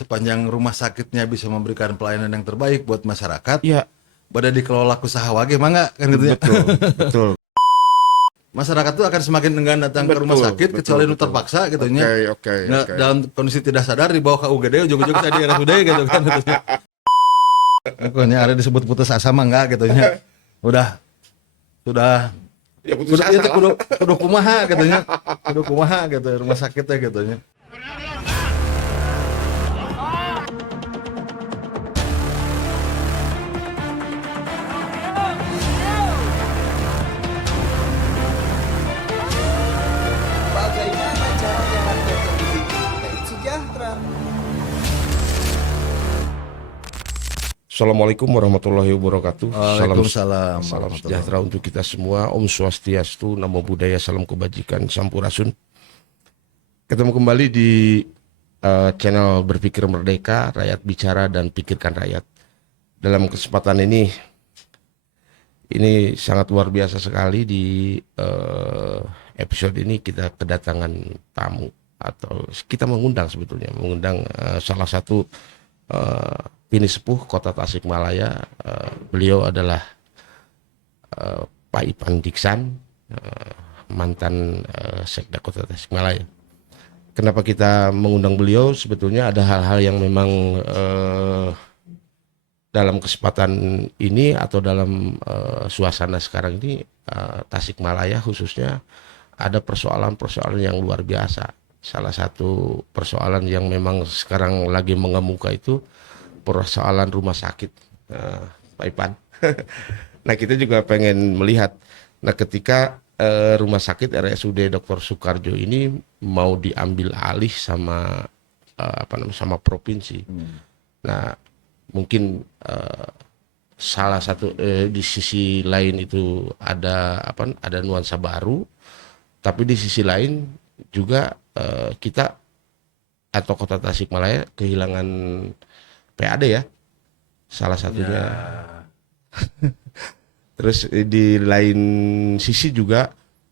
sepanjang rumah sakitnya bisa memberikan pelayanan yang terbaik buat masyarakat, Ya, pada dikelola kusaha wage mangga kan gitu ya. betul, betul, Masyarakat tuh akan semakin enggan datang ke rumah betul, sakit betul, kecuali nu betul. terpaksa gitu Oke, nya. oke, Nggak oke. dalam kondisi tidak sadar dibawa ke UGD ujung-ujung tadi RSUD gitu kan gitu nya. Pokoknya ada disebut putus asa mah enggak gitu nya. Udah sudah Ya putus kudu asa itu lah. kudu kumaha gitu nya. Kudu kumaha gitu rumah sakitnya gitu nya. Bagaimana caranya rakyat yang dididik tidak sejahtera? Assalamualaikum warahmatullahi wabarakatuh. Waalaikumsalam Salam warahmatullahi sejahtera untuk kita semua. Om Swastiastu, Namo Buddhaya, Salam Kebajikan, Sampurasun. Ketemu kembali di channel Berpikir Merdeka, Rakyat Bicara dan Pikirkan Rakyat. Dalam kesempatan ini sangat luar biasa sekali. Di episode ini kita kedatangan tamu, atau kita mengundang salah satu Bini Sepuh Kota Tasikmalaya. Beliau adalah Pak Ipan Diksan, mantan Sekda Kota Tasikmalaya. Kenapa kita mengundang beliau? Sebetulnya ada hal-hal yang memang dalam kesempatan ini atau dalam suasana sekarang ini, Tasikmalaya khususnya ada persoalan-persoalan yang luar biasa. Salah satu persoalan yang memang sekarang lagi mengemuka itu persoalan rumah sakit, Pak Ipan. Nah, kita juga pengen melihat, nah ketika rumah sakit RSUD Dr. Soekarjo ini mau diambil alih sama sama provinsi. Nah, mungkin salah satu di sisi lain itu ada nuansa baru, tapi di sisi lain juga kita atau Kota Tasikmalaya kehilangan PAD ya, salah satunya. Terus di lain sisi juga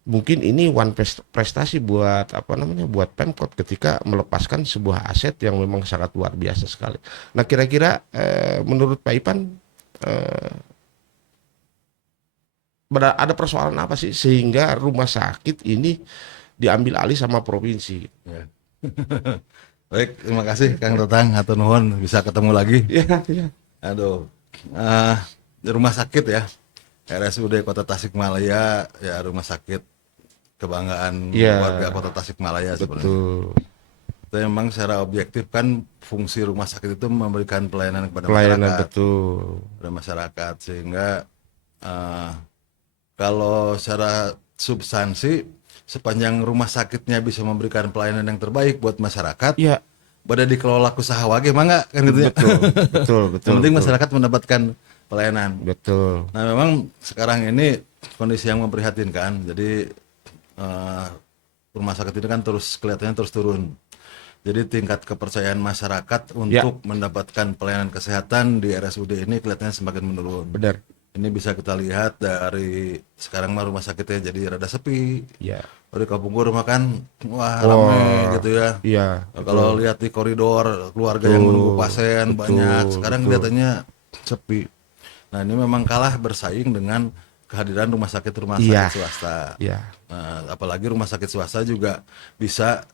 mungkin ini prestasi buat buat Pemkot ketika melepaskan sebuah aset yang memang sangat luar biasa sekali. Nah, kira-kira menurut Pak Ipan ada persoalan apa sih sehingga rumah sakit ini diambil alih sama provinsi? Ya. Baik, terima kasih Kang Tatang, hatur nuhun bisa ketemu lagi. Iya, iya. Aduh, di rumah sakit ya, RSUD Kota Tasikmalaya ya rumah sakit kebanggaan Ya, warga Kota Tasikmalaya sebenarnya. betul. Tapi memang secara objektif kan fungsi rumah sakit itu memberikan pelayanan kepada Pelayanan masyarakat, betul. sehingga kalau secara substansi sepanjang rumah sakitnya bisa memberikan pelayanan yang terbaik buat masyarakat, Ya, pada dikelola kusaha wage mangga kan gitu ya. betul, betul, betul. Yang penting betul. masyarakat mendapatkan pelayanan. Betul. Nah, memang sekarang ini kondisi yang memprihatinkan. Jadi rumah sakit ini kan kelihatannya terus turun. Jadi tingkat kepercayaan masyarakat untuk mendapatkan pelayanan kesehatan di RSUD ini kelihatannya semakin menurun. Benar. Ini bisa kita lihat dari sekarang mah rumah sakitnya jadi rada sepi. Ya. Di Kampung Guru mah kan wah rame gitu ya. Iya. Kalau lihat di koridor keluarga yang menunggu pasien banyak. Sekarang kelihatannya sepi. Nah, ini memang kalah bersaing dengan kehadiran rumah sakit swasta. Iya. Nah, apalagi rumah sakit swasta juga bisa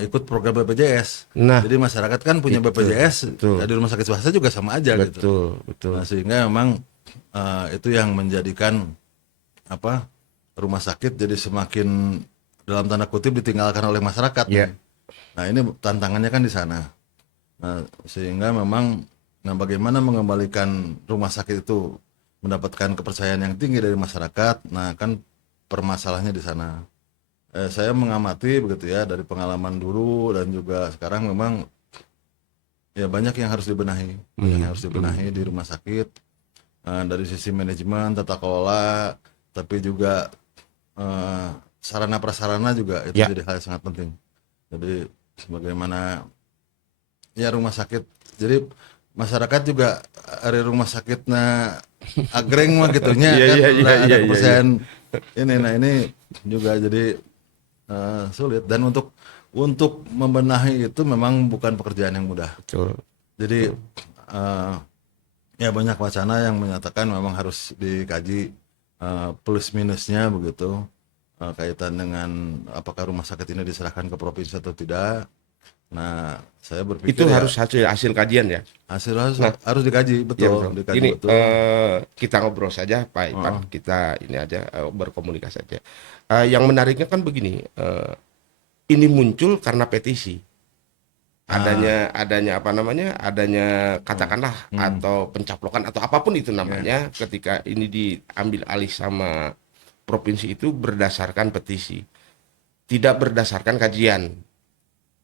ikut program BPJS. Nah, jadi masyarakat kan punya BPJS, di rumah sakit swasta juga sama aja gitu. betul, betul. Nah, sehingga memang itu yang menjadikan rumah sakit jadi semakin dalam tanda kutip ditinggalkan oleh masyarakat. Ya. Nah, ini tantangannya kan di sana. Nah, sehingga memang bagaimana mengembalikan rumah sakit itu mendapatkan kepercayaan yang tinggi dari masyarakat. Nah, kan permasalahannya di sana. Saya mengamati begitu ya dari pengalaman dulu dan juga sekarang memang ya banyak yang harus dibenahi, di rumah sakit. Dari sisi manajemen, tata kelola, tapi juga sarana prasarana juga itu jadi hal yang sangat penting. Jadi bagaimana ya rumah sakit, jadi masyarakat juga ada rumah sakitnya agreng mah gitunya ada kepercayaan ini. Nah, ini juga jadi sulit, dan untuk untuk membenahi itu memang bukan pekerjaan yang mudah. Betul. Jadi ya banyak wacana yang menyatakan memang harus dikaji plus minusnya begitu, kaitan dengan apakah rumah sakit ini diserahkan ke provinsi atau tidak. Nah, saya berpikir Itu ya, harus hasil kajian ya. hasil harus, Nah, harus dikaji Iya, betul, betul. dikaji Ini betul. kita ngobrol saja, Pak Ipan. Kita ini aja berkomunikasi saja. Yang menariknya kan begini, ini muncul karena petisi. Adanya apa namanya? Adanya katakanlah atau pencaplokan atau apapun itu namanya, ketika ini diambil alih sama provinsi itu berdasarkan petisi, tidak berdasarkan kajian.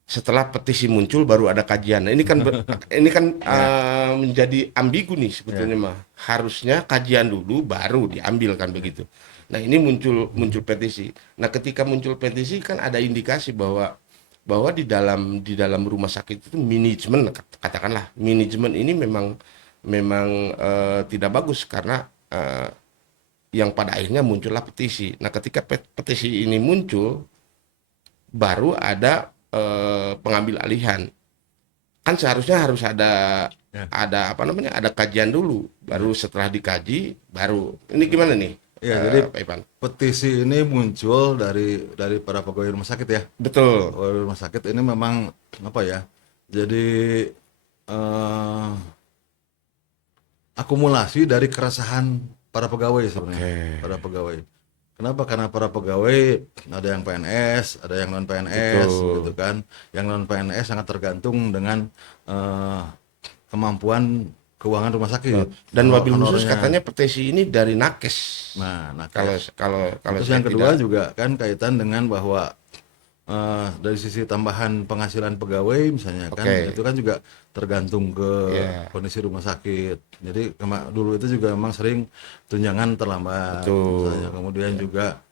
Setelah petisi muncul baru ada kajian. Nah, ini kan ini kan menjadi ambigu nih sebetulnya mah. Harusnya kajian dulu baru diambil kan begitu. Nah, ini muncul petisi. Nah, ketika muncul petisi kan ada indikasi bahwa di dalam rumah sakit itu manajemen, katakanlah manajemen ini memang tidak bagus karena yang pada akhirnya muncullah petisi. Nah, ketika petisi ini muncul baru ada pengambil alihan. Kan seharusnya harus ada apa namanya, ada kajian dulu, baru setelah dikaji baru ini gimana nih Ya, jadi Pak Ipan? petisi ini muncul dari para pegawai rumah sakit ya. Betul. Pegawai rumah sakit ini memang apa ya? Jadi akumulasi dari keresahan para pegawai sebenarnya. Para pegawai. Kenapa? Karena para pegawai ada yang PNS, ada yang non PNS, gitu kan. Yang non PNS sangat tergantung dengan kemampuan keuangan rumah sakit. Dan wabil khusus Honornya. katanya petisi ini dari nakes. Nah, Kalau terus saya yang kedua tidak- juga kan kaitan dengan bahwa dari sisi tambahan penghasilan pegawai misalnya kan, Oke. itu kan juga tergantung ke Iya. kondisi rumah sakit. Jadi dulu itu juga memang sering tunjangan terlambat misalnya. Kemudian juga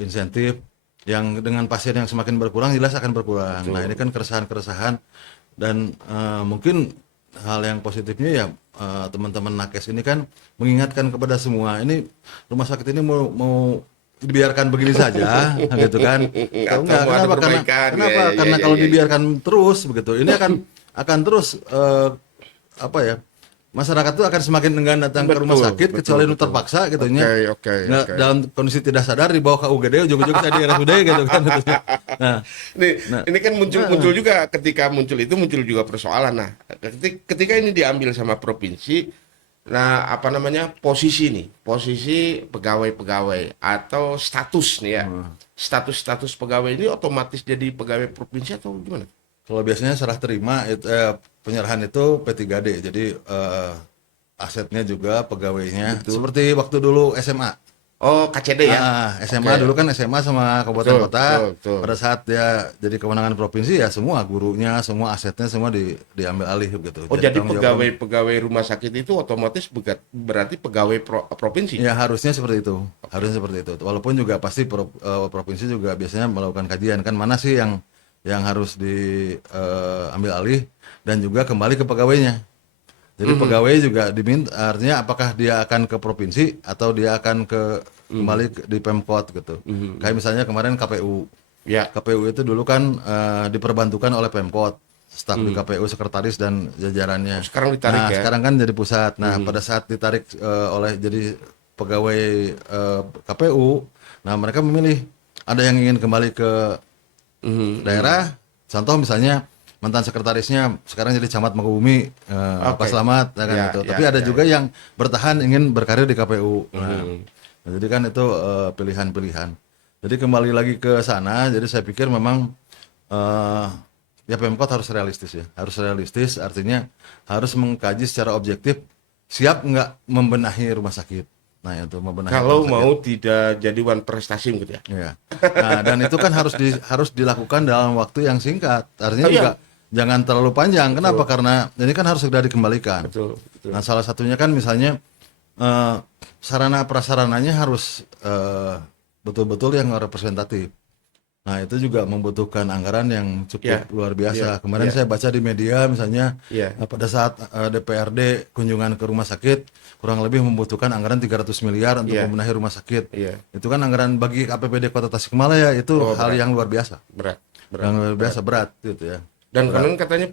insentif yang dengan pasien yang semakin berkurang jelas akan berkurang. Nah, ini kan keresahan-keresahan dan mungkin hal yang positifnya ya teman-teman nakes ini kan mengingatkan kepada semua, ini rumah sakit ini mau dibiarkan begini saja gitu kan. Atau Kalau mau enggak, ada kenapa? perbaikan. Kenapa? Ya, Karena ya, kalau ya, ya. dibiarkan terus begitu, ini akan terus apa ya? Masyarakat itu akan semakin enggan datang ke rumah sakit kecuali nu terpaksa gitu nya. Oke. Dalam kondisi tidak sadar dibawa ke UGD ujung-ujung saya di RSUD gitu kan. Nah, Ini kan muncul juga, ketika muncul juga persoalan. Nah, ketika ini diambil sama provinsi, nah apa namanya, posisi pegawai-pegawai atau status nih ya, status pegawai ini otomatis jadi pegawai provinsi atau gimana? kalau biasanya serah terima penyerahan itu P3D. Jadi asetnya juga pegawainya. Seperti waktu dulu SMA. Oh, KCD ya. SMA dulu kan SMA sama kabupaten Betul, kota. betul. Pada saat dia jadi kewenangan provinsi ya semua gurunya, semua asetnya semua diambil alih gitu. Oh, jadi tanggung jawab pegawai rumah sakit itu otomatis berarti pegawai provinsi. ya harusnya seperti itu. Harusnya seperti itu. Walaupun juga pasti provinsi juga biasanya melakukan kajian kan mana sih yang harus diambil alih dan juga kembali ke pegawainya. Jadi pegawai juga diminta, artinya apakah dia akan ke provinsi atau dia akan kembali di Pemkot gitu. Kayak misalnya kemarin KPU. Ya. KPU itu dulu kan diperbantukan oleh Pemkot, staf di KPU, sekretaris dan jajarannya. Sekarang ditarik Nah, ya. sekarang kan jadi pusat. Nah, pada saat ditarik oleh jadi pegawai KPU, nah mereka memilih ada yang ingin kembali ke daerah. Contoh misalnya mantan sekretarisnya sekarang jadi camat Mangkubumi, Pak Slamet ya kan Ya, gitu. ya, Tapi ada ya, juga yang bertahan ingin berkarir di KPU. Nah, jadi kan itu pilihan-pilihan. Jadi kembali lagi ke sana, jadi saya pikir memang ya Pemkot harus realistis ya. Harus realistis artinya harus mengkaji secara objektif siap nggak membenahi rumah sakit. Nah, itu membenahi Kalau rumah sakit. mau tidak jadi one prestasi gitu ya. Ya. Nah, dan itu kan harus dilakukan dalam waktu yang singkat. Artinya Oh, iya. juga jangan terlalu panjang. Kenapa? Karena ini kan harus segera dikembalikan. Betul. Nah, salah satunya kan misalnya sarana prasarananya harus betul-betul yang representatif. Nah, itu juga membutuhkan anggaran yang cukup luar biasa. Kemarin saya baca di media misalnya pada saat DPRD kunjungan ke rumah sakit kurang lebih membutuhkan anggaran 300 miliar untuk membenahi rumah sakit. Itu kan anggaran bagi APBD Kota Tasikmalaya itu hal yang luar biasa. Berat. yang luar biasa berat gitu ya. Dan konon katanya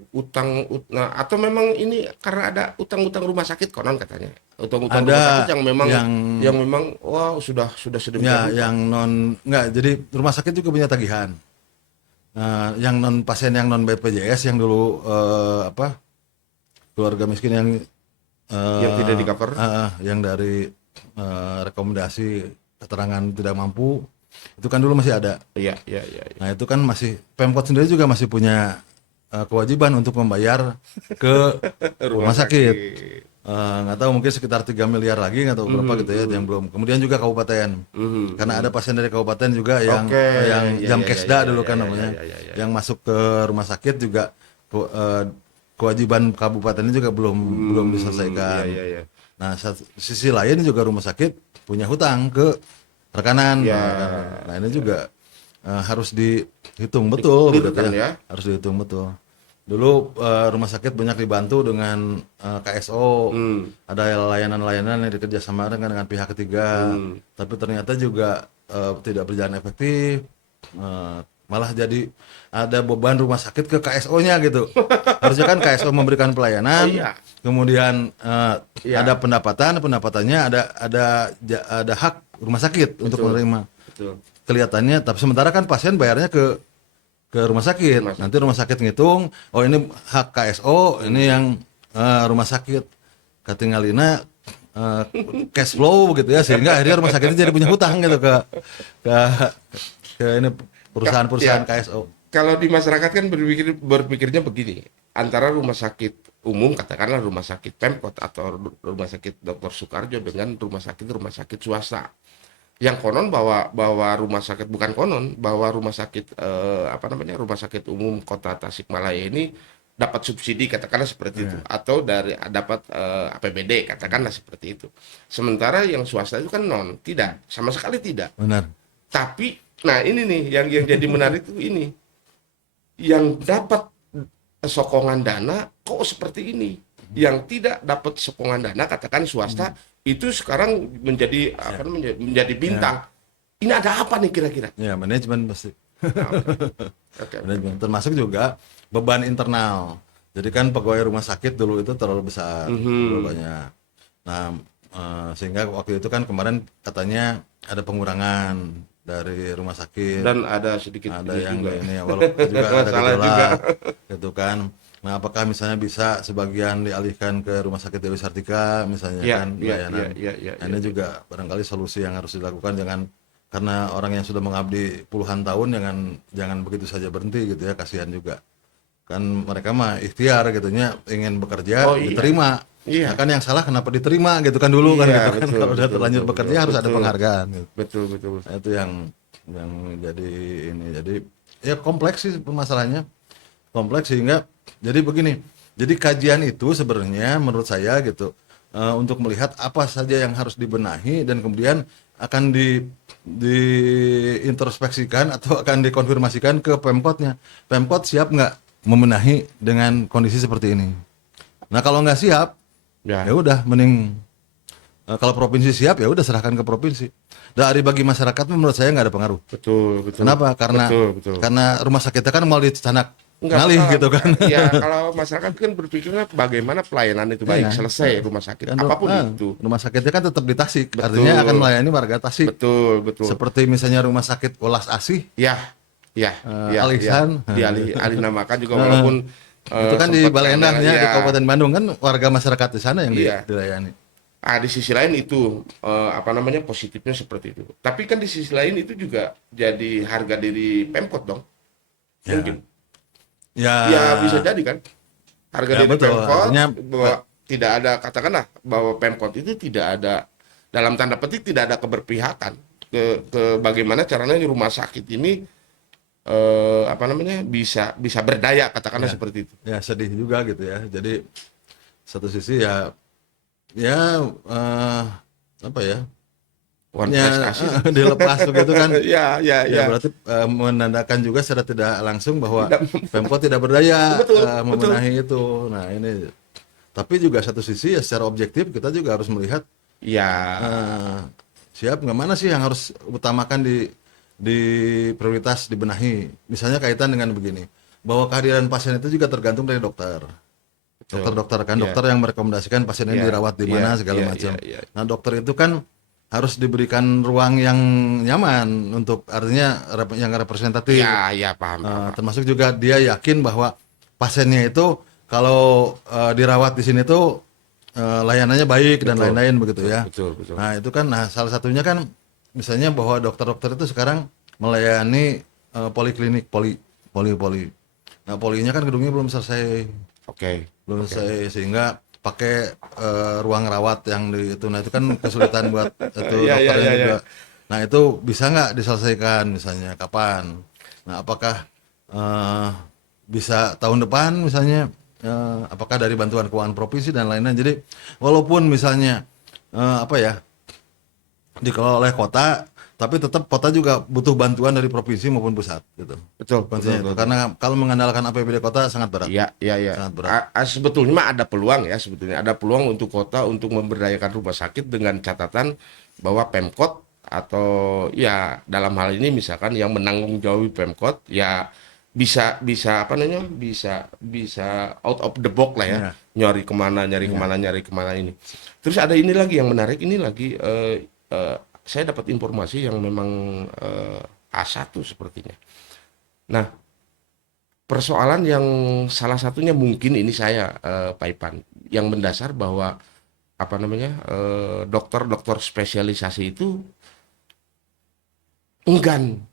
nah, atau memang ini karena ada utang-utang rumah sakit konon katanya. Utang-utang Ada rumah sakit yang memang yang- yang memang wow sudah Ya, sedemikian rupa. yang enggak, jadi rumah sakit juga punya tagihan. Nah, yang non pasien yang non BPJS yang dulu keluarga miskin Yang tidak di cover. yang dari rekomendasi keterangan tidak mampu itu kan dulu masih ada. Iya, iya, iya. Iya. Nah, itu kan masih Pemkot sendiri juga masih punya kewajiban untuk membayar ke rumah sakit. Nggak tahu mungkin sekitar 3 miliar lagi nggak tahu berapa gitu ya yang belum. Kemudian juga kabupaten. Karena ada pasien dari kabupaten juga yang Oke, jam iya, Kesda iya, dulu iya, kan iya, namanya. iya, iya, iya. Yang masuk ke rumah sakit juga kewajiban kabupatennya juga belum diselesaikan. Iya, iya, iya. Nah, sisi lain juga rumah sakit punya hutang ke rekanan. Ya. Nah, ini juga harus dihitung betul Clear gitu kan ya. ya? Harus dihitung betul. Dulu rumah sakit banyak dibantu dengan KSO, ada layanan-layanan yang dikerjasamakan dengan pihak ketiga, tapi ternyata juga tidak berjalan efektif, malah jadi ada beban rumah sakit ke KSO-nya gitu. Harusnya kan KSO memberikan pelayanan, Oh, iya. kemudian Iya. ada pendapatannya ada hak rumah sakit untuk menerima. Betul. Kelihatannya, tapi sementara kan pasien bayarnya ke rumah sakit. Nanti rumah sakit ngitung, oh ini hak KSO, ini yang rumah sakit. Katingalina cash flow gitu ya, sehingga akhirnya rumah sakit itu jadi punya hutang gitu ke ini perusahaan-perusahaan Ya. KSO. Kalau di masyarakat kan berpikirnya begini, antara rumah sakit umum katakanlah rumah sakit Pemkot atau rumah sakit Dr. Soekarjo dengan rumah sakit swasta. Yang konon bahwa rumah sakit bukan konon bahwa rumah sakit rumah sakit umum Kota Tasikmalaya ini dapat subsidi katakanlah seperti itu atau dapat APBD katakanlah seperti itu. Sementara yang swasta itu kan tidak sama sekali tidak. Benar. Tapi nah ini nih yang jadi menarik itu ini yang dapat sokongan dana kok seperti ini. Yang tidak dapat sokongan dana katakan swasta itu sekarang menjadi menjadi bintang. Ini ada apa nih kira-kira? Ya, manajemen pasti. Oke. Manajemen. Termasuk juga beban internal. Jadi kan pegawai rumah sakit dulu itu terlalu besar, terlalu banyak. Nah, sehingga waktu itu kan kemarin katanya ada pengurangan dari rumah sakit. Dan ada sedikit Ada ini yang juga. ini ya, walaupun juga ada Salah juga. gejolak gitu kan. Nah, apakah misalnya bisa sebagian dialihkan ke rumah sakit Dewi Sartika misalnya Iya, kan iya, layanan. iya, iya, Nah, ini juga barangkali solusi yang harus dilakukan, karena orang yang sudah mengabdi puluhan tahun jangan begitu saja berhenti gitu ya, kasihan juga. Kan mereka mah ikhtiar gitunya ingin bekerja, Oh, iya. diterima. Iya. Nah, kan yang salah kenapa diterima gitu kan dulu kan Iya, gitu kan. betul, Kalau udah betul, terlanjur betul, bekerja betul, harus ada betul. penghargaan gitu. Betul. Nah, itu yang jadi ini. Jadi ya kompleks sih permasalahannya. Kompleks sehingga jadi begini. Jadi kajian itu sebenarnya menurut saya gitu untuk melihat apa saja yang harus dibenahi dan kemudian akan diintrospeksikan atau akan dikonfirmasikan ke Pemkotnya. Pemkot siap nggak membenahi dengan kondisi seperti ini? Nah, kalau nggak siap, Ya. ya udah mending kalau provinsi siap ya udah serahkan ke provinsi. Dari bagi masyarakat menurut saya nggak ada pengaruh. Betul. Kenapa? Betul. Karena rumah sakitnya kan mau dicanak Nggak ngalih masalah. gitu kan. Ya, kalau masyarakat kan berpikirnya bagaimana pelayanan itu baik, Iya. selesai rumah sakit, Kan, apapun ah, itu. rumah sakitnya kan tetap di Tasik, Betul. artinya akan melayani warga Tasik. Betul. Seperti misalnya rumah sakit Welas Asih, Ya. Alisan. Dialih namakan juga walaupun itu kan di sempat Baleendah ada, di Kabupaten Bandung kan warga masyarakat di sana yang Iya. dilayani. di sisi lain itu positifnya seperti itu. Tapi kan di sisi lain itu juga jadi harga diri Pemkot dong. Ya. Mungkin. Ya, Ya bisa jadi kan. Harga Ya, diri betul. Pemkot Artinya, bahwa tidak ada katakanlah bahwa Pemkot itu tidak ada dalam tanda petik tidak ada keberpihakan ke bagaimana caranya rumah sakit ini bisa berdaya katakanlah Ya. seperti itu. ya sedih juga gitu ya. Jadi satu sisi ya apa ya? One Ya, prestasi. dilepas begitu kan. Ya. Ya, berarti menandakan juga secara tidak langsung bahwa Pemkot tidak berdaya Betul, membenahi itu. Nah, ini tapi juga satu sisi ya secara objektif kita juga harus melihat Ya. siap nggak mana sih yang harus utamakan di prioritas dibenahi. Misalnya kaitan dengan begini, bahwa kehadiran pasien itu juga tergantung dari dokter. Dokter-dokter kan, Iya. dokter yang merekomendasikan pasien ini Iya. dirawat di Iya. mana segala Iya. macam. Iya. Nah, dokter itu kan harus diberikan ruang yang nyaman untuk artinya yang representatif. Iya, iya, paham. Termasuk juga dia yakin bahwa pasiennya itu kalau dirawat di sini tuh layanannya baik dan Betul. lain-lain begitu ya. Betul. Nah, itu kan salah satunya kan misalnya bahwa dokter-dokter itu sekarang melayani poliklinik poli. Nah, polinya kan gedungnya belum selesai. Oke. Belum selesai sehingga pakai ruang rawat yang di itu. Nah, itu kan kesulitan buat itu Iya, dokternya iya, iya, juga. Nah, itu bisa nggak diselesaikan misalnya kapan? Nah, apakah bisa tahun depan misalnya apakah dari bantuan keuangan provinsi dan lain-lain. Jadi walaupun misalnya apa ya dikelola oleh kota, tapi tetap kota juga butuh bantuan dari provinsi maupun pusat gitu. Betul. Kuncinya itu. Karena kalau mengandalkan APBD kota sangat berat. Iya. Sangat berat. Sebetulnya mah ada peluang ya, sebetulnya ada peluang untuk kota untuk memberdayakan rumah sakit dengan catatan bahwa Pemkot atau ya dalam hal ini misalkan yang menanggung jawab Pemkot ya bisa apa namanya bisa out of the box lah ya. Iya. Nyari kemana ini. Terus ada ini lagi yang menarik, ini lagi saya dapat informasi yang memang A1 sepertinya. Nah, persoalan yang salah satunya mungkin ini saya Pak Ipan yang mendasar bahwa apa namanya dokter-dokter spesialisasi itu enggan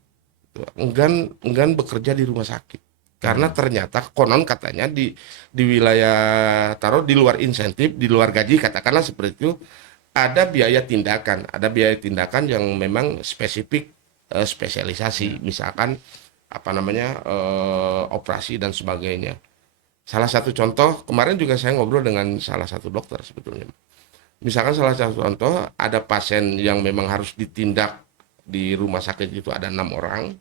bekerja di rumah sakit karena ternyata konon katanya di wilayah taruh di luar insentif, di luar gaji katakanlah seperti itu, ada biaya tindakan yang memang spesifik spesialisasi, misalkan apa namanya operasi dan sebagainya. Salah satu contoh kemarin juga saya ngobrol dengan salah satu dokter sebetulnya. Misalkan salah satu contoh ada pasien yang memang harus ditindak di rumah sakit itu ada 6 orang,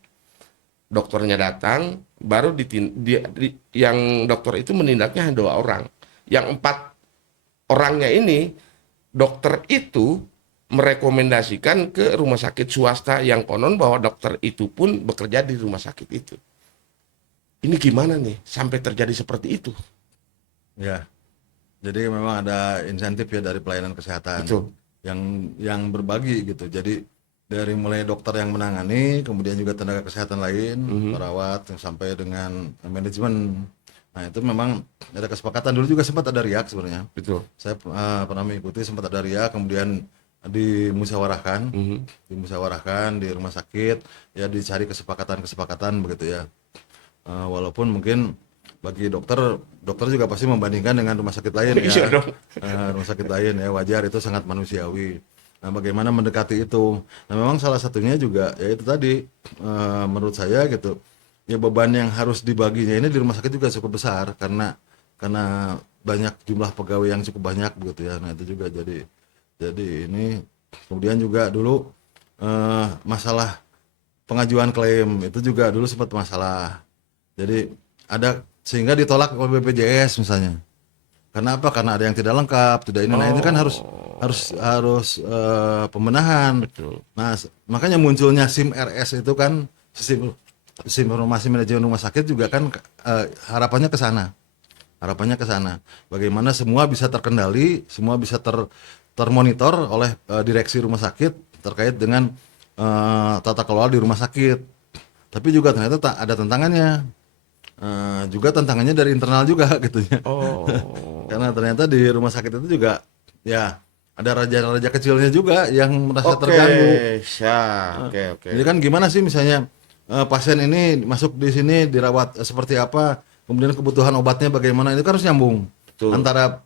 dokternya datang, baru yang dokter itu menindaknya hanya 2 orang, yang 4 orangnya ini dokter itu merekomendasikan ke rumah sakit swasta yang konon bahwa dokter itu pun bekerja di rumah sakit itu. Ini gimana nih sampai terjadi seperti itu? Ya. Jadi memang ada insentif ya dari pelayanan kesehatan. Betul. Yang berbagi gitu. Jadi dari mulai dokter yang menangani, kemudian juga tenaga kesehatan lain, perawat, sampai dengan manajemen. Nah, itu memang ada kesepakatan. Dulu juga sempat ada riak sebenarnya. Betul. Saya pernah mengikuti, sempat ada riak, kemudian dimusyawarahkan di rumah sakit, ya dicari kesepakatan begitu ya. Walaupun mungkin bagi dokter juga pasti membandingkan dengan rumah sakit lain ya. Iya dong. Rumah sakit lain ya, wajar, itu sangat manusiawi. Nah, bagaimana mendekati itu? Nah, memang salah satunya juga ya itu tadi menurut saya gitu. Ya beban yang harus dibaginya ini di rumah sakit juga cukup besar karena banyak jumlah pegawai yang cukup banyak begitu ya. Nah, itu juga jadi ini kemudian juga dulu masalah pengajuan klaim itu juga dulu sempat masalah. Jadi ada sehingga ditolak oleh BPJS misalnya. Karena apa? Karena ada yang tidak lengkap, tidak ini. Nah, ini kan harus pembenahan. Betul. Nah, makanya munculnya SIM RS itu kan SIM informasi manajemen rumah sakit juga kan harapannya ke sana. Bagaimana semua bisa terkendali, semua bisa termonitor oleh direksi rumah sakit terkait dengan tata kelola di rumah sakit. Tapi juga ternyata ada tantangannya. Juga tantangannya dari internal juga gitu ya. Karena ternyata di rumah sakit itu juga ya ada raja-raja kecilnya juga yang merasa terganggu. Oke. Jadi kan gimana sih misalnya pasien ini masuk di sini dirawat seperti apa, kemudian kebutuhan obatnya bagaimana, itu kan harus nyambung. Betul. Antara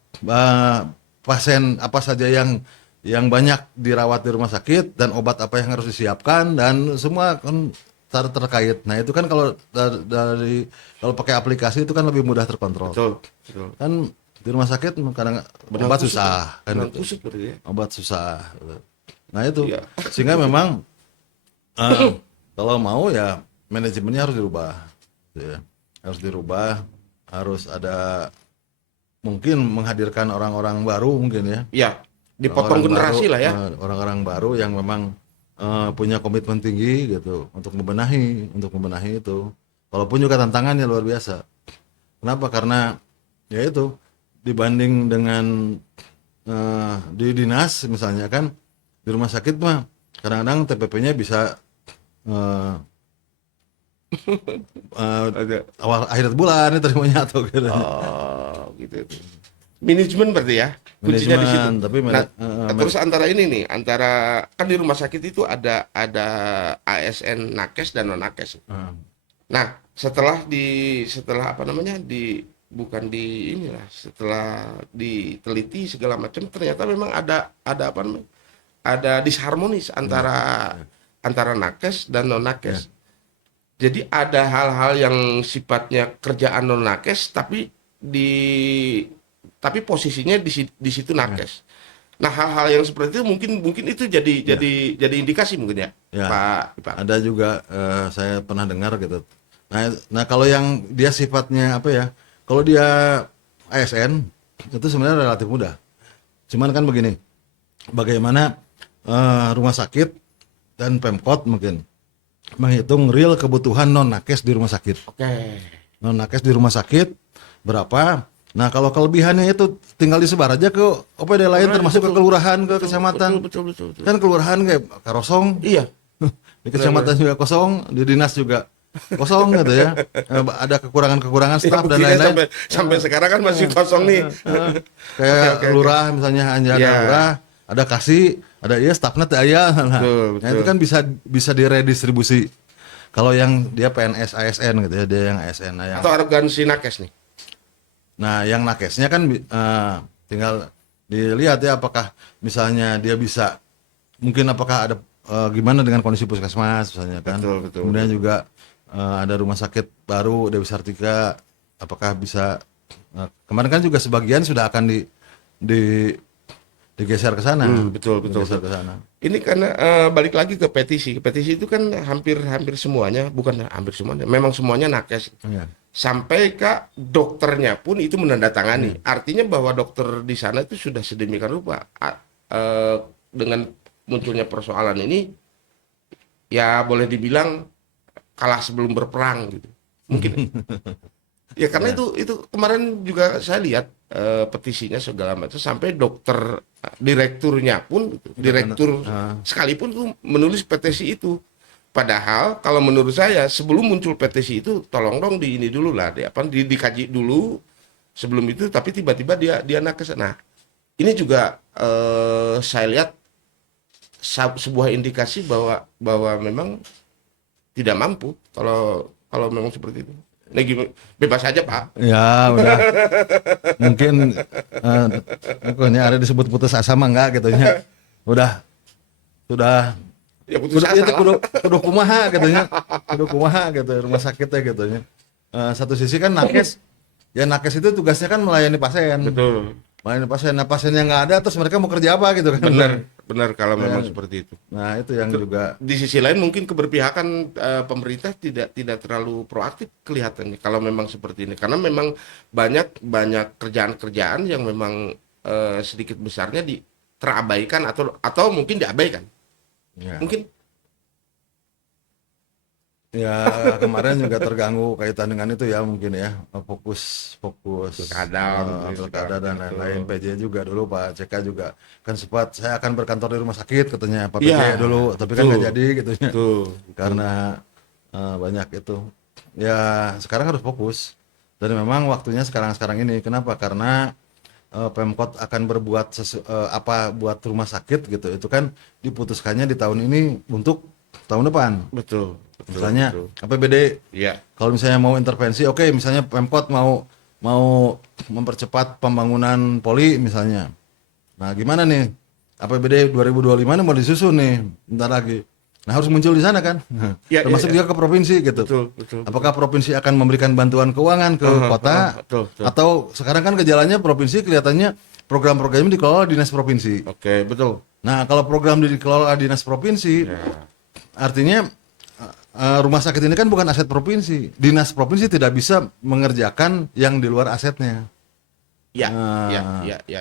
pasien apa saja yang banyak dirawat di rumah sakit dan obat apa yang harus disiapkan dan semua kan terkait. Nah, itu kan kalau kalau pakai aplikasi itu kan lebih mudah terkontrol. Betul. Kan di rumah sakit kadang obat susah kan gitu. Obat susah. Nah, itu. Iya. Sehingga memang kalau mau ya manajemennya harus dirubah. Ya. Harus ada mungkin menghadirkan orang-orang baru mungkin ya. Iya, dipotong generasi lah ya. Orang-orang baru yang memang punya komitmen tinggi gitu untuk membenahi itu. Walaupun juga tantangannya luar biasa. Kenapa? Karena ya itu dibanding dengan di dinas misalnya kan, di rumah sakit mah kadang-kadang TPP-nya bisa eh, awal akhir bulan terimanya atau gitu. Oh, gitu. Manajemen berarti ya. Kuncinya di situ. Manajemen, tapi Nah, terus antara ini nih, antara kan di rumah sakit itu ada ASN nakes dan non nakes. Nah, setelah apa namanya bukan di inilah, setelah diteliti segala macam, ternyata memang ada apa namanya, ada disharmonis antara nakes dan non nakes. Jadi ada hal-hal yang sifatnya kerjaan non nakes tapi posisinya di situ nakes. Nah, hal-hal yang seperti itu mungkin itu jadi indikasi mungkin ya, Ya, Pak Ipan. ada juga saya pernah dengar gitu. Nah kalau yang dia sifatnya apa ya? Kalau dia ASN itu sebenarnya relatif mudah. Cuman kan begini, bagaimana rumah sakit dan Pemkot mungkin menghitung real kebutuhan non nakes di rumah sakit. Oke. Non nakes di rumah sakit berapa? Nah kalau kelebihannya itu tinggal disebar aja ke OPD lain, termasuk ke kelurahan, ke kecamatan. Betul. Kan kelurahan kayak Karosong, Iya. di kecamatan juga kosong, di dinas juga kosong gitu ya. Ada kekurangan Ya, staf dan buktinya lain-lain. sampai sekarang kan masih kosong nih. Kayak Oke. lurah misalnya hanya ada Ya. lurah, ada kasih, ada iya stafnya teh aya. Nah, Betul. itu kan bisa diredistribusi. Kalau yang dia PNS ASN gitu ya, dia yang ASN. Nah, Atau arogansi nakes nih. yang nakesnya kan tinggal dilihat ya apakah misalnya dia bisa, mungkin apakah ada gimana dengan kondisi puskesmas misalnya kan. Betul. Kemudian juga ada rumah sakit baru Dewi Sartika, apakah bisa kemarin kan juga sebagian sudah akan digeser ke sana. Betul. Digeser ke sana. Ini karena balik lagi ke petisi. Petisi itu kan hampir semuanya, bukan hampir semuanya, memang semuanya nakes. Iya. Sampai ke dokternya pun itu menandatangani. Artinya bahwa dokter di sana itu sudah sedemikian rupa. Dengan munculnya persoalan ini, ya boleh dibilang kalah sebelum berperang gitu. Mungkin. Ya karena itu kemarin juga saya lihat petisinya segala macam sampai dokter direkturnya pun direktur sekalipun tuh menulis petisi itu. Padahal kalau menurut saya sebelum muncul petisi itu tolong dong di ini dulu lah, dikaji dulu sebelum itu, tapi tiba-tiba dia nakes. Nah, ini juga saya lihat sebuah indikasi bahwa memang tidak mampu kalau memang seperti itu. Nah, bebas aja Pak. Ya udah mungkin pokoknya ada disebut putus asa mah enggak gitu ya. Sudah Ya putus asa itu lah. kudu kumaha gitu ya. Kudu kumaha gitu rumah sakitnya gitu ya. Satu sisi kan nakes itu tugasnya kan melayani pasien. Betul. Melayani pasien. Nah, pasiennya nggak ada terus mereka mau kerja apa gitu kan. Benar kalau memang seperti itu. Nah, itu yang juga Di sisi lain mungkin keberpihakan pemerintah tidak terlalu proaktif kelihatannya kalau memang seperti ini, karena memang banyak kerjaan-kerjaan yang memang sedikit besarnya terabaikan atau mungkin diabaikan. ya. Mungkin Ya kemarin juga terganggu kaitan dengan itu ya mungkin ya fokus pilkada dan lain-lain. PJ juga dulu Pak CK juga kan sempat saya akan berkantor di rumah sakit katanya Pak PJ Iya, dulu tapi kan nggak jadi gitu ya karena banyak itu ya sekarang harus fokus dan memang waktunya sekarang ini. Kenapa? Karena Pemkot akan berbuat apa buat rumah sakit gitu itu kan diputuskannya di tahun ini untuk tahun depan. betul. Misalnya APBD, Iya. kalau misalnya mau intervensi, oke, misalnya Pemkot mau mempercepat pembangunan poli misalnya. Nah, gimana nih? APBD 2025 ini mau disusun nih, bentar lagi. Nah, harus muncul di sana kan? Ya, Termasuk juga ke provinsi gitu. Betul. Apakah provinsi akan memberikan bantuan keuangan ke kota? Betul. Atau sekarang kan gejalanya provinsi kelihatannya program-programnya dikelola dinas provinsi. Oke, betul. Nah, kalau program dikelola dinas provinsi, artinya rumah sakit ini kan bukan aset provinsi. Dinas provinsi tidak bisa mengerjakan yang di luar asetnya. Ya,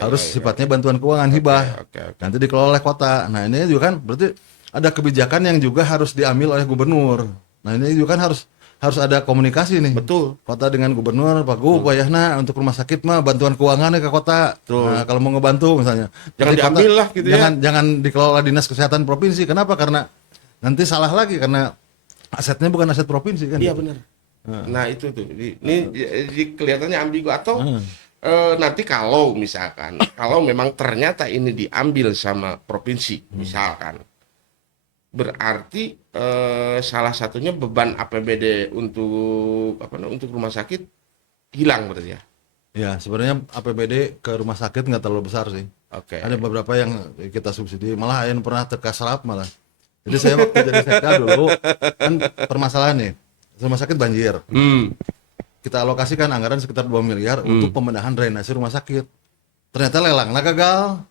Harus sifatnya bantuan keuangan hibah. Oke. Nanti dikelola oleh kota. Nah, ini juga kan berarti ada kebijakan yang juga harus diambil oleh gubernur. Nah ini juga kan harus ada komunikasi nih. Betul. Kota dengan gubernur, Pak Gub, wayahna untuk rumah sakit mah bantuan keuangannya ke kota. Betul. Nah, kalau mau ngebantu misalnya. Jangan Tapi diambil lah gitu ya. Jangan dikelola dinas kesehatan provinsi. Kenapa? Karena nanti salah lagi karena asetnya bukan aset provinsi kan. Iya gitu. benar. Nah itu tuh, ini kelihatannya ambigu atau nanti kalau misalkan, kalau memang ternyata ini diambil sama provinsi, misalkan, berarti salah satunya beban APBD untuk untuk rumah sakit hilang berarti ya. Ya, sebenarnya APBD ke rumah sakit nggak terlalu besar sih. Oke. Ada beberapa yang kita subsidi, malah yang pernah terkasrap malah. Jadi saya waktu jadi sekda dulu kan permasalahan nih, rumah sakit banjir. Kita alokasikan anggaran sekitar 2 miliar untuk pembenahan drainase rumah sakit. Ternyata lelang gagal.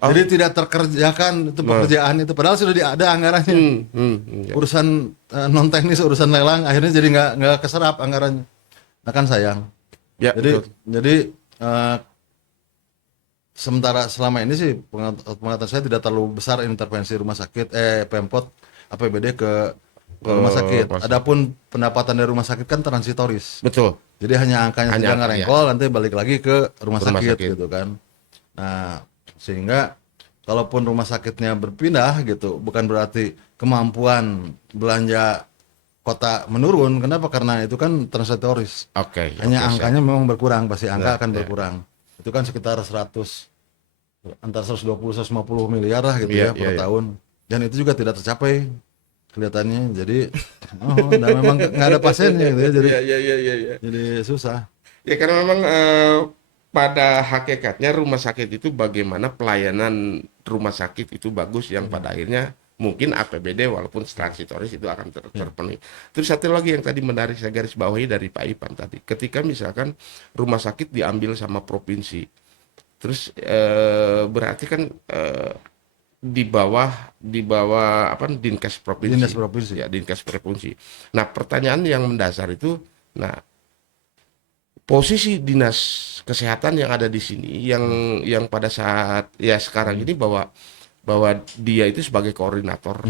Jadi tidak terkerjakan itu pekerjaan itu. Padahal sudah ada anggarannya. Ya. Urusan non teknis, urusan lelang, akhirnya jadi nggak keserap anggarannya. Nah kan sayang. Ya, Jadi sementara selama ini sih pengetahuan saya tidak terlalu besar intervensi rumah sakit Pemkot APBD ke rumah sakit. Adapun pendapatan dari rumah sakit kan transitoris. betul. Jadi hanya angkanya saja ngerengkol, nanti balik lagi ke rumah sakit gitu kan. Nah, sehingga kalaupun rumah sakitnya berpindah gitu, bukan berarti kemampuan belanja kota menurun. Kenapa? Karena itu kan transitoris. Oke. Hanya angkanya memang berkurang, pasti angka akan ya. berkurang. Itu kan sekitar 100 antara 120 150 miliar lah gitu Iya, ya per iya. tahun. Dan itu juga tidak tercapai kelihatannya. Jadi dan memang nggak ada pasiennya gitu ya. Jadi Iya. jadi susah. Ya karena memang pada hakikatnya rumah sakit itu bagaimana pelayanan rumah sakit itu bagus yang pada akhirnya mungkin APBD walaupun transitoris itu akan terpenuhi. Terus satu lagi yang tadi menarik saya garis bawahi dari Pak Ipan tadi, ketika misalkan rumah sakit diambil sama provinsi, terus berarti kan di bawah Dinkes provinsi. Dinas provinsi. Ya, Dinkes provinsi. Nah, pertanyaan yang mendasar itu, nah posisi dinas kesehatan yang ada di sini yang pada saat ya sekarang ini bahwa dia itu sebagai koordinator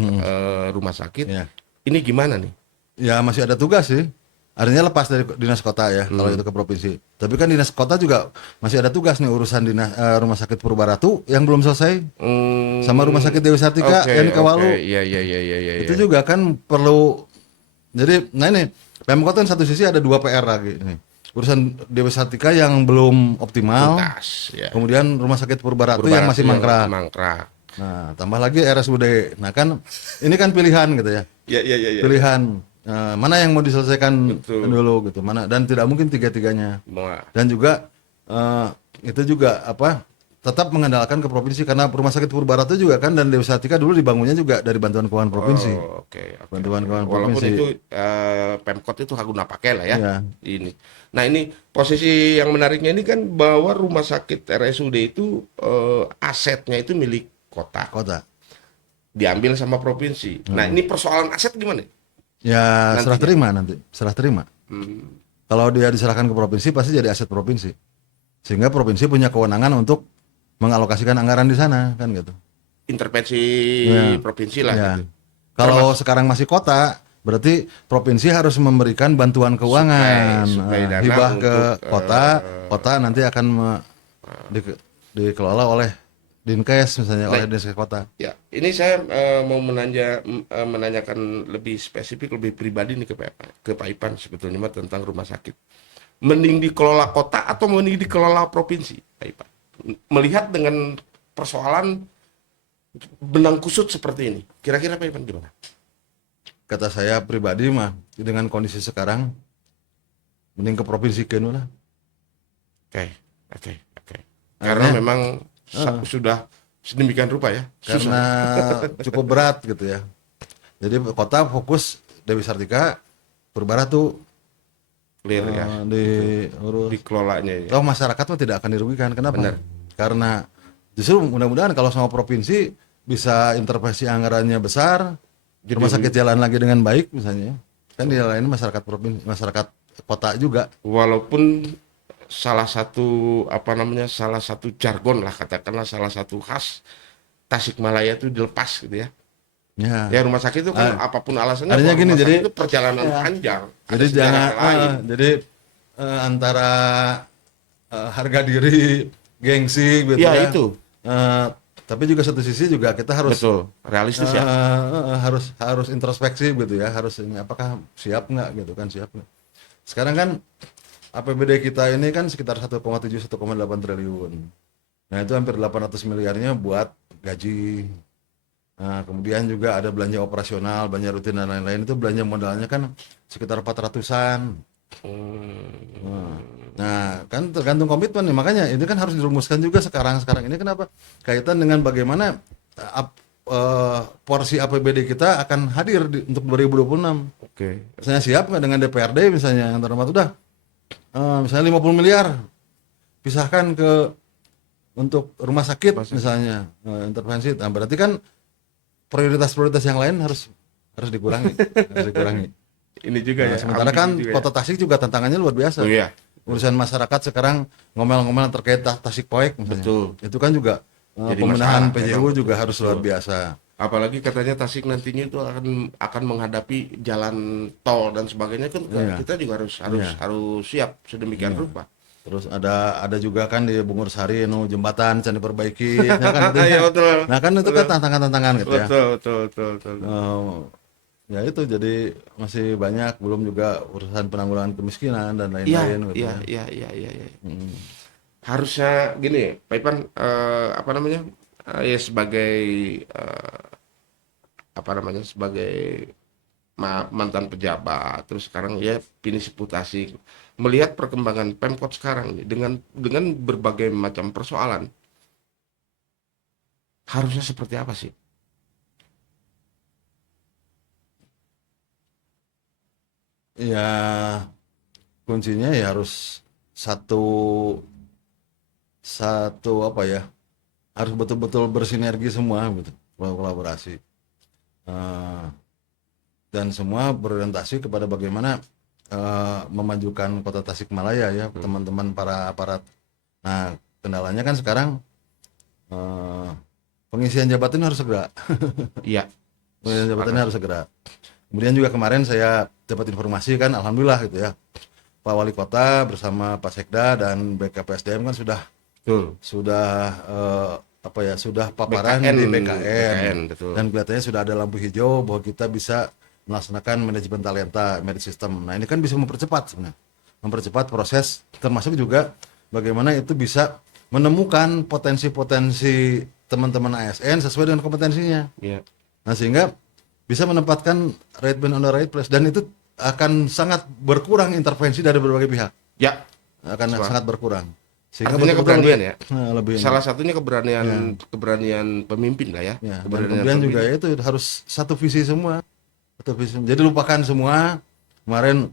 rumah sakit. Ya. Ini gimana nih? Ya masih ada tugas sih. Artinya lepas dari dinas kota ya kalau itu ke provinsi. Tapi kan dinas kota juga masih ada tugas nih urusan dinas rumah sakit Purbaratu yang belum selesai sama rumah sakit Dewi Sartika yang di Kawalu. Iya. Itu juga kan perlu. Jadi nah ini Pemkot kan satu sisi ada 2 PR lagi nih. Urusan Dewi Sartika yang belum optimal. Tuntas, ya. Kemudian rumah sakit Purbaratu yang masih mangkrak. Nah, tambah lagi RSUD. Nah kan ini kan pilihan gitu ya. Iya. Pilihan mana yang mau diselesaikan Betul. dulu gitu. Mana dan tidak mungkin tiga-tiganya. Nah, Dan juga itu juga tetap mengandalkan ke provinsi karena rumah sakit Purbaratu juga kan dan Dewi Sartika dulu dibangunnya juga dari bantuan keuangan provinsi. Oke. Bantuan keuangan Walaupun provinsi. itu Pemkot itu hak guna pakai lah ya. Iya. Ini. Nah, ini posisi yang menariknya ini kan bahwa rumah sakit RSUD itu asetnya itu milik kota. Diambil sama provinsi. Nah, ini persoalan aset gimana? Ya serah terima nanti, serah terima. Hmm. Kalau dia diserahkan ke provinsi pasti jadi aset provinsi. Sehingga provinsi punya kewenangan untuk mengalokasikan anggaran di sana kan gitu. Intervensi Ya. provinsi lah Ya. gitu. Kalau sekarang masih kota, berarti provinsi harus memberikan bantuan keuangan, Suplai dana hibah ke untuk, kota nanti akan dikelola oleh Dinkes misalnya, oleh Dinkes kota. Ya, ini saya mau menanyakan lebih spesifik, lebih pribadi nih ke Pak Ipan sebetulnya mah tentang rumah sakit. Mending dikelola kota atau mending dikelola provinsi, Pak Ipan? Melihat dengan persoalan benang kusut seperti ini, kira-kira Pak Ipan gimana? Kata saya pribadi mah dengan kondisi sekarang mending ke provinsi kenu lah. Oke. Karena memang sudah sedemikian rupa ya. Karena cukup berat gitu ya. Jadi kota fokus Dewi Sartika, Purbaratu Clear ya. diurus. Dikelolanya ya. Toh masyarakat tuh tidak akan dirugikan. Kenapa? Benar. Karena justru mudah-mudahan kalau sama provinsi bisa intervensi anggarannya besar, rumah sakit jalan lagi dengan baik misalnya. Kan di lain masyarakat provinsi, masyarakat kota juga. Walaupun salah satu jargon lah katakanlah salah satu khas Tasikmalaya itu dilepas gitu ya. Ya. Ya rumah sakit itu kan apapun alasannya, Artinya kalau gini, rumah jadi sakit itu perjalanan ya. panjang. Ada Jadi sejarah jangan lain. jadi antara harga diri, gengsi gitu Ya ya. itu. Eh, tapi juga satu sisi juga kita harus Betul, realistis ya. harus introspeksi gitu ya, harus ini apakah siap nggak gitu kan, siap nggak. Sekarang kan APBD kita ini kan sekitar 1,7-1,8 triliun. Nah itu hampir 800 miliarnya buat gaji. Nah kemudian juga ada belanja operasional, belanja rutin dan lain-lain, itu belanja modalnya kan sekitar 400-an. Nah, kan tergantung komitmen nih. Makanya ini kan harus dirumuskan juga sekarang ini kenapa? Kaitan dengan bagaimana porsi APBD kita akan hadir untuk 2026. Oke. Misalnya siap nggak dengan DPRD misalnya yang terhormat udah misalnya 50 miliar pisahkan untuk rumah sakit misalnya intervensi. Nah, berarti kan prioritas yang lain harus dikurangi, harus dikurangi. Ini juga ya. Sementara kan juga Kota Tasik juga tantangannya luar biasa. Oh iya. Urusan masyarakat sekarang ngomel-ngomel terkait Tasik Poek misalnya. Betul. Itu kan juga Jadi pemenahan masalah, PJU memang. juga harus Betul. luar biasa. Apalagi katanya Tasik nantinya itu akan menghadapi jalan tol dan sebagainya kan, Iya. kita juga harus Iya. harus siap sedemikian rupa. Terus ada juga kan di Bungur Sari jembatan can diperbaiki ya kan, itu. Iya, betul. Nah kan itu kan tantangan-tantangan gitu ya. Betul. Ya itu jadi masih banyak, belum juga urusan penanggulangan kemiskinan dan lain-lain gitu ya. Iya. Harusnya gini, Pak Ipan, apa namanya? Ya sebagai sebagai mantan pejabat, terus sekarang ya pinisi putasi, melihat perkembangan Pemkot sekarang nih dengan berbagai macam persoalan, harusnya seperti apa sih? Ya kuncinya ya harus satu apa ya, harus betul-betul bersinergi semua gitu, kolaborasi. Dan semua berorientasi kepada bagaimana memajukan Kota Tasikmalaya ya, teman-teman para aparat. Nah kendalanya kan sekarang pengisian jabatan harus segera. Iya. Pengisian jabatannya harus segera. Kemudian juga kemarin saya dapat informasi kan, alhamdulillah gitu ya, Pak Wali Kota bersama Pak Sekda dan BKPSDM kan sudah sudah paparan di BKN, betul. dan kelihatannya sudah ada lampu hijau bahwa kita bisa melaksanakan manajemen talenta, merit system. Nah ini kan bisa mempercepat proses, termasuk juga bagaimana itu bisa menemukan potensi-potensi teman-teman ASN sesuai dengan kompetensinya. Iya. Nah sehingga bisa menempatkan right man on the right place, dan itu akan sangat berkurang intervensi dari berbagai pihak. Ya. Akan sangat berkurang. Sehingga Artinya keberanian ya. Lebih Salah satunya keberanian pemimpin lah ya. ya. Dan Keberanian kemudian pemimpin. juga ya itu harus satu visi semua. Jadi lupakan semua. Kemarin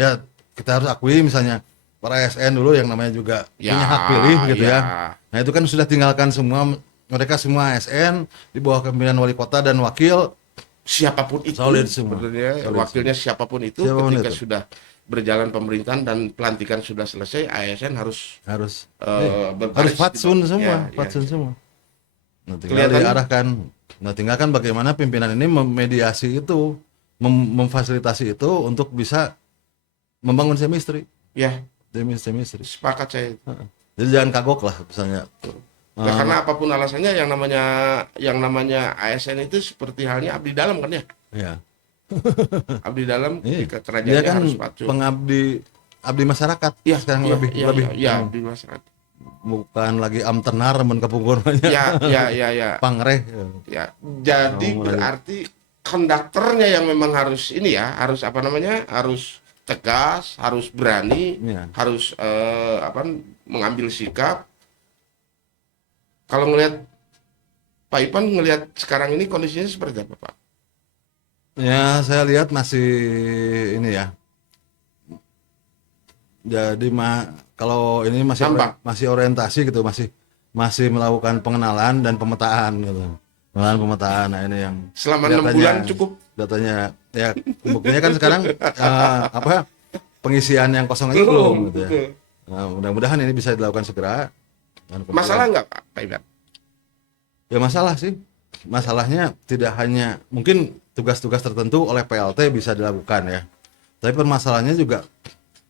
ya kita harus akui misalnya para ASN dulu yang namanya juga punya hak pilih gitu ya. Nah itu kan sudah tinggalkan semua, mereka semua ASN di bawah kepemimpinan wali kota dan wakil. Siapapun itu, Solid semua. sebenarnya Solid wakilnya siapapun itu, ketika sudah berjalan pemerintahan dan pelantikan sudah selesai, ASN harus berbaris fatsun gitu. semua, Ya, fatsun ya. semua. Nah, tinggal diarahkan. Nah, tinggalkan bagaimana pimpinan ini memediasi itu, memfasilitasi itu untuk bisa membangun chemistry. Ya, Chemistry. sepakat saya. Jadi jangan kagok lah misalnya. Ya, karena apapun alasannya, yang namanya ASN itu seperti halnya abdi dalam kan ya. Ya. Abdi dalam Iya. ketika Dia kerajaannya kan harus patuh. abdi masyarakat. Iya, Sekarang iya, lebih iya, abdi masyarakat. bukan lagi amtenar men kapungkur banyak. Ya. Pangreh. Ya, jadi berarti konduktornya yang memang harus ini ya, harus harus tegas, harus berani, Ya. harus mengambil sikap. Kalau ngelihat Pak Ipan ngelihat sekarang ini kondisinya seperti apa, Pak? Ya, saya lihat masih ini ya. Jadi kalau ini masih orientasi gitu, masih melakukan pengenalan dan pemetaan gitu. Pemetaan. Nah, ini yang Selama 6 bulan cukup. Datanya ya, buktinya kan sekarang pengisian yang kosong aja belum gitu ya. Nah, mudah-mudahan ini bisa dilakukan segera. Masalah nggak Pak Ipan? Ya masalah sih. masalahnya tidak hanya mungkin tugas-tugas tertentu oleh PLT bisa dilakukan ya. Tapi permasalahannya juga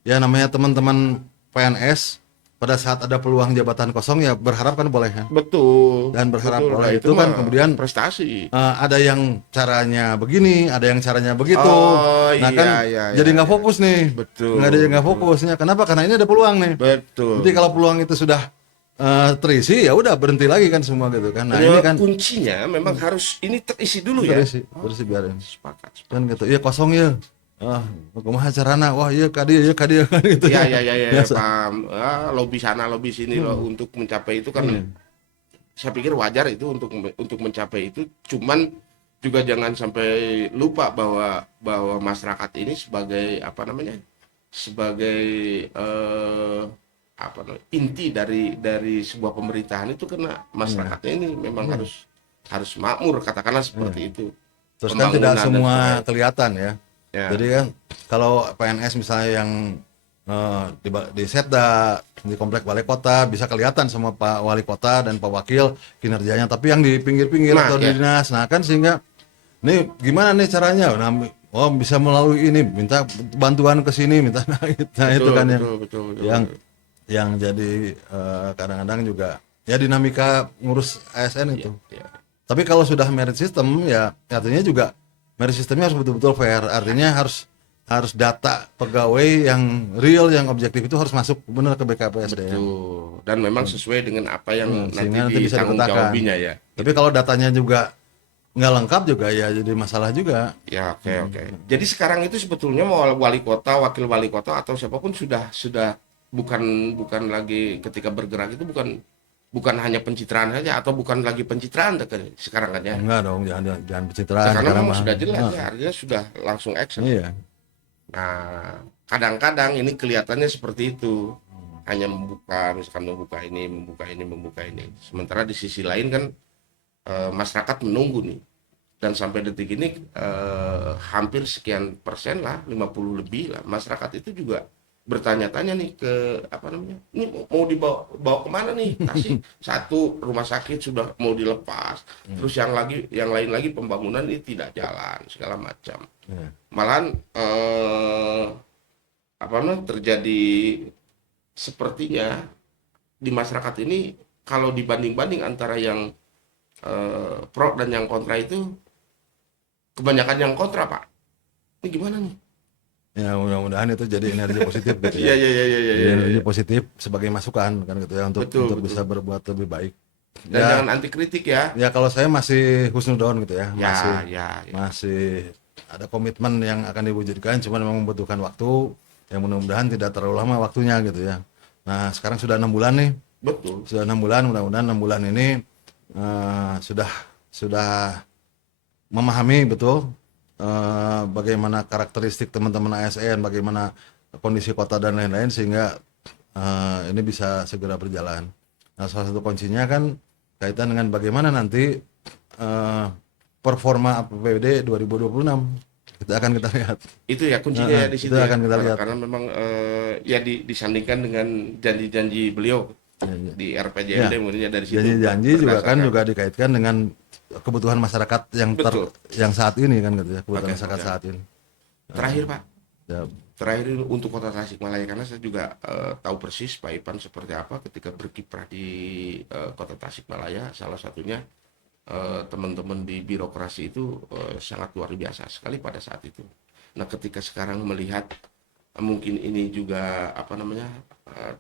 ya namanya teman-teman PNS pada saat ada peluang jabatan kosong ya berharap kan boleh ya. Betul. Dan berharap betul. oleh Nah, itu kan mah kemudian prestasi. ada yang caranya begini, ada yang caranya begitu. Oh, Nah kan iya, jadi nggak iya. fokus nih. Betul, Nggak ada yang nggak betul. fokusnya. Kenapa? Karena ini ada peluang nih. Betul. Jadi kalau peluang itu sudah terisi ya udah berhenti lagi kan semua gitu kan. Nah ini kan kuncinya memang harus ini terisi dulu ya. terisi biarin. Sepakat. Kan gitu. Iya kosong ya. Kumaha carana? Wah, iya ka dieu kan gitu. Ya, Biasa. paham. Lobby sana, lobby sini loh untuk mencapai itu kan. Saya pikir wajar itu untuk mencapai itu. Cuman juga jangan sampai lupa bahwa masyarakat ini sebagai apa namanya? Sebagai inti dari sebuah pemerintahan itu karena masyarakatnya ini memang harus makmur katakanlah seperti itu. Terus kan tidak Pembangunan dan semua sebagainya. kelihatan ya. Ya. Jadi kan kalau PNS misalnya yang di Setda, di komplek Balai Kota bisa kelihatan sama Pak Wali Kota dan Pak Wakil kinerjanya. Tapi yang di pinggir-pinggir Nah, atau di ya. dinas, nah kan sehingga nih gimana nih caranya? Nah, bisa melalui ini, minta bantuan ke sini, minta nah itu kan betul. yang jadi kadang-kadang juga ya dinamika ngurus ASN itu. Ya. Tapi kalau sudah merit system ya artinya juga merit systemnya harus betul-betul fair. Artinya harus data pegawai yang real, yang objektif itu harus masuk benar ke BKPSDM. Betul. Dan memang sesuai dengan apa yang Sehingga nanti bisa ditanggung dipetakan. jawabinya ya. Tapi kalau datanya juga nggak lengkap juga ya jadi masalah juga. Ya, oke. Jadi sekarang itu sebetulnya mau wali kota, wakil wali kota atau siapapun sudah bukan lagi ketika bergerak itu bukan hanya pencitraan saja atau bukan lagi pencitraan sekarang kan ya. Enggak dong, jangan pencitraan. Sekarang memang mah. sudah jelas ya, artinya sudah langsung action. Iya. Nah, kadang-kadang ini kelihatannya seperti itu. Hanya misalkan membuka ini. Sementara di sisi lain kan masyarakat menunggu nih. Dan sampai detik ini hampir sekian persen lah, 50 lebih lah. Masyarakat itu juga bertanya-tanya nih ke apa namanya, ini mau dibawa kemana nih? Tasik satu rumah sakit sudah mau dilepas, terus yang lain lagi pembangunan ini tidak jalan segala macam. Malahan terjadi sepertinya di masyarakat ini kalau dibanding-banding antara yang pro dan yang kontra itu kebanyakan yang kontra, Pak. Ini gimana nih? Ya mudah-mudahan itu jadi energi positif gitu ya. Iya. Jadi energi positif sebagai masukan kan gitu ya untuk Betul. bisa berbuat lebih baik. Dan jangan anti kritik ya. Ya kalau saya masih husnudon gitu ya. Ya. Masih ada komitmen yang akan diwujudkan, cuma memang membutuhkan waktu yang mudah-mudahan tidak terlalu lama waktunya gitu ya. Nah sekarang sudah 6 bulan nih. Betul. Sudah 6 bulan, mudah-mudahan 6 bulan ini sudah memahami betul bagaimana karakteristik teman-teman ASN, bagaimana kondisi kota dan lain-lain sehingga ini bisa segera berjalan. Nah salah satu kuncinya kan kaitan dengan bagaimana nanti performa APBD 2026 kita lihat. Itu ya kuncinya ya di situ itu ya. akan kita lihat. Karena memang disandingkan dengan janji-janji beliau di RPJMD mungkinnya dari situ. Janji juga kan juga dikaitkan dengan kebutuhan masyarakat yang saat ini kan gitu ya, kebutuhan masyarakat saat ini. Terakhir Pak. Ya. Terakhir untuk Kota Tasikmalaya karena saya juga tahu persis Pak Ipan seperti apa ketika berkiprah di Kota Tasikmalaya, salah satunya teman-teman di birokrasi itu sangat luar biasa sekali pada saat itu. Nah, ketika sekarang melihat mungkin ini juga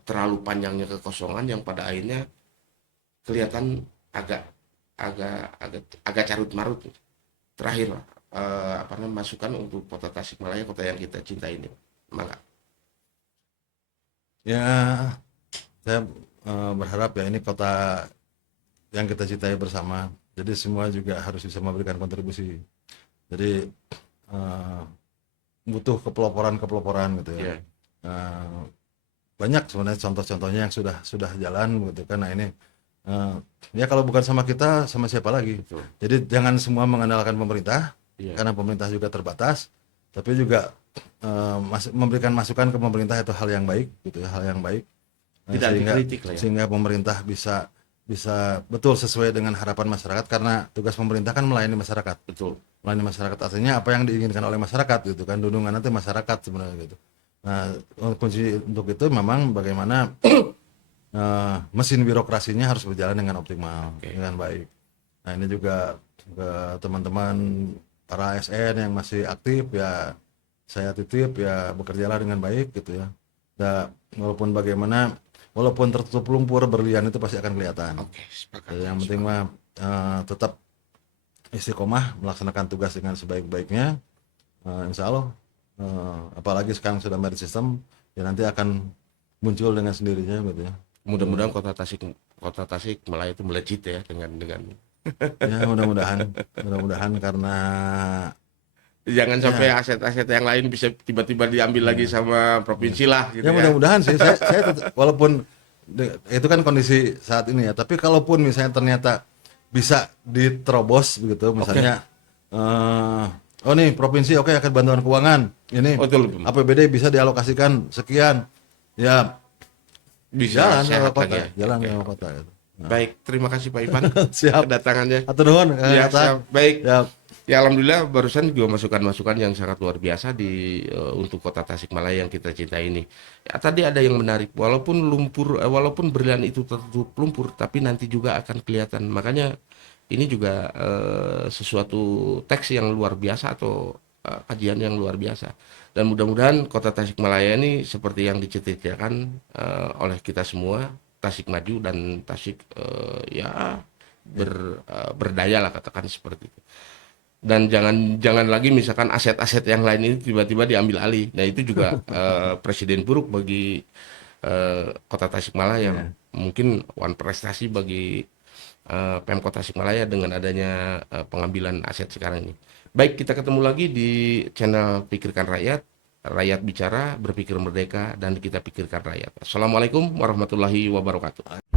terlalu panjangnya kekosongan yang pada akhirnya kelihatan agak carut marut. Terakhir masukan untuk Kota Tasikmalaya, kota yang kita cintai ini. Maka Ya, saya berharap ya ini kota yang kita cintai bersama. Jadi semua juga harus bisa memberikan kontribusi. Jadi butuh kepeloporan gitu ya. Banyak sebenarnya contoh-contohnya yang sudah jalan gitu kan. Nah ini ya kalau bukan sama kita, sama siapa lagi? Betul. Jadi jangan semua mengandalkan pemerintah, karena pemerintah juga terbatas. Tapi juga memberikan masukan ke pemerintah itu hal yang baik gitu ya, hal yang baik. Tidak dikritik lah ya. Sehingga pemerintah bisa bisa betul sesuai dengan harapan masyarakat, karena tugas pemerintah kan melayani masyarakat. Betul. Melayani masyarakat artinya apa yang diinginkan oleh masyarakat gitu kan, dudungan nanti masyarakat sebenarnya gitu. Nah, kunci untuk itu memang bagaimana mesin birokrasinya harus berjalan dengan optimal, dengan baik. Nah, ini juga ke teman-teman para ASN yang masih aktif ya, saya titip ya bekerjalah dengan baik gitu ya. Dan walaupun bagaimana, walaupun tertutup lumpur, berlian itu pasti akan kelihatan. Oke, sepakat. Yang penting mah tetap istiqomah melaksanakan tugas dengan sebaik-baiknya. Insya Allah, apalagi sekarang sudah merit system, ya nanti akan muncul dengan sendirinya gitu ya. Mudah-mudahan kota Tasik Malaya itu melejit ya dengan Ya mudah-mudahan karena jangan sampai aset-aset yang lain bisa tiba-tiba diambil lagi sama provinsi lah gitu ya ya. mudah-mudahan sih saya walaupun itu kan kondisi saat ini ya, tapi kalaupun misalnya ternyata bisa diterobos begitu, misalnya oh nih provinsi oke akan bantuan keuangan ini, Betul. APBD bisa dialokasikan sekian ya, Bisa jalan sehat ke kota, lagi ya. jalan Oke. ke kota gitu. Baik, terima kasih Pak Ivan Siap. kedatangannya. Atur nuhun Kang Ya, Hatta. siap. Baik. Ya, Ya alhamdulillah barusan juga masukan-masukan yang sangat luar biasa untuk kota Tasikmalaya yang kita cintai ini. Ya, tadi ada yang menarik, walaupun walaupun berlian itu tertutup lumpur, tapi nanti juga akan kelihatan. Makanya ini juga sesuatu teks yang luar biasa atau kajian yang luar biasa. Dan mudah-mudahan kota Tasikmalaya ini seperti yang dicita-citakan oleh kita semua, Tasik maju dan Tasik berdaya lah, katakan seperti itu. Dan jangan lagi misalkan aset-aset yang lain ini tiba-tiba diambil alih. Nah itu juga presiden buruk bagi kota Tasikmalaya. Mungkin one prestasi bagi Pemkot Tasikmalaya dengan adanya pengambilan aset sekarang ini. Baik, kita ketemu lagi di channel Pikirkan Rakyat. Rakyat bicara, berpikir merdeka, dan kita pikirkan rakyat. Assalamualaikum warahmatullahi wabarakatuh.